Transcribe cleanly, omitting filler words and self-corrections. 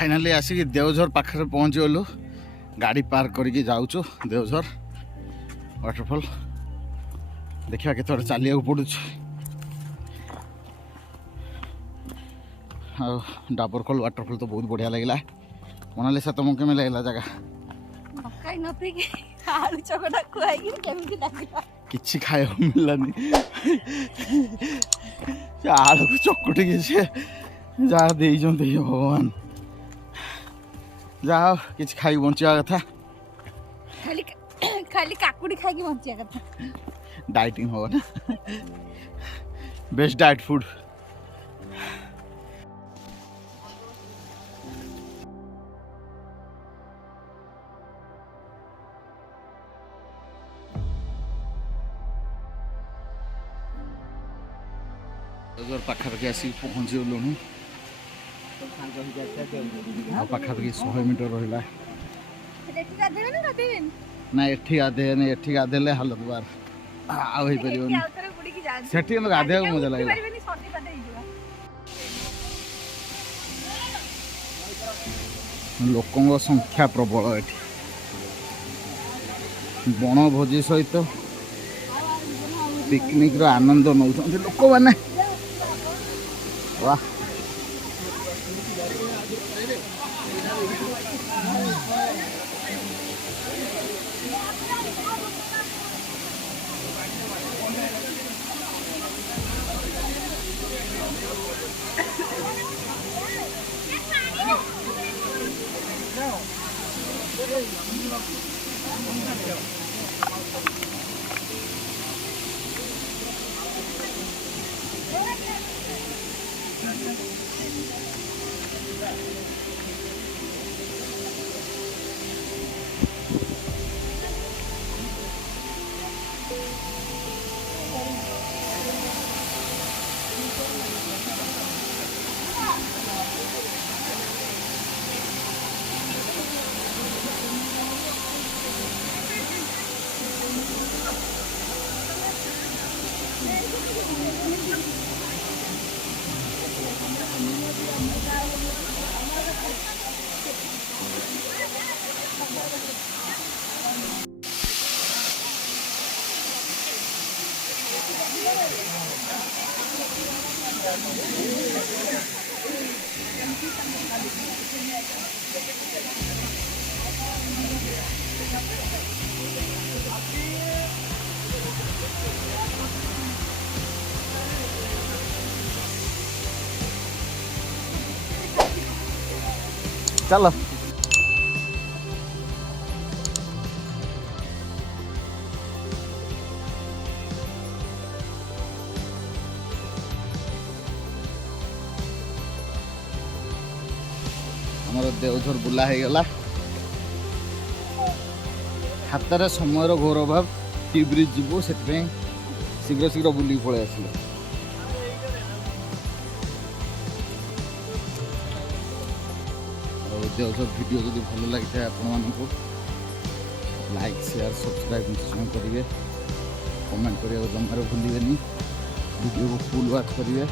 Finally आसिक देवझर पाखे पहुँच गलु गाड़ी पार्क करके जाऊँ देवझर वाटरफॉल देखा के चलिया पड़ू डाबरखोल वाटरफॉल तो बहुत बढ़िया लगे मोनालिसा तुमको केमी लगला जगह किसी खाया मिललानी आलू को चकुटी जहाँ दे भगवान जाओ किसी खाई बचा कथा खाली काकुड़ी खाई बचा कथा डाइटिंग हो ना बेस्ट डाइट फूड पाखापाखि आसिक पहुँची गलुणु पाखापाखि 100 मीटर रहा ना एठी गाधेनि एठी गाधेले हालत बार आउ होई परिबनि सेठी गाधे मजा लागला लोकों संख्या प्रबल एठी बण भोजी सहित पिकनिक रो आनंद नौछन्ति लोक माने वाह चलो हमारा देवझर बुला है गला हाथ समय घोर अभाव टी ब्रिज जीवु से शीघ्र शीघ्र बुल पलि आस देवझर वीडियो जब भल लगी था आपको लाइक शेयर सब्सक्राइब निश्चय करेंगे कमेंट करने जमार भूलें वीडियो को फुल वॉच करेंगे।